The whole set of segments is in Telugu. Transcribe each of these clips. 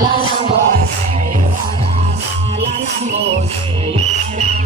la la la la la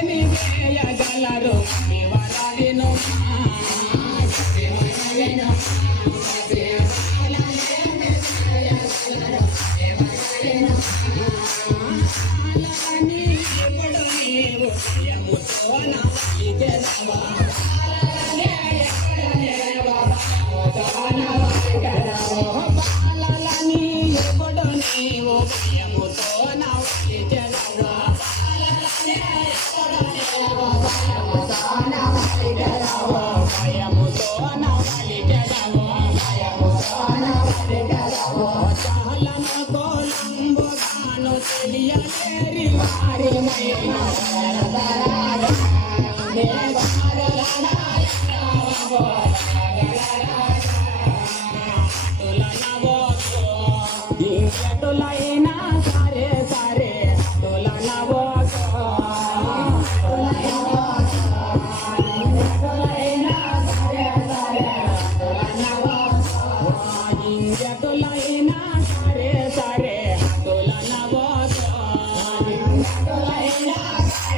బాలని ఎప్పుడు నీవు ప్రియముతో నవ్వు Yeah.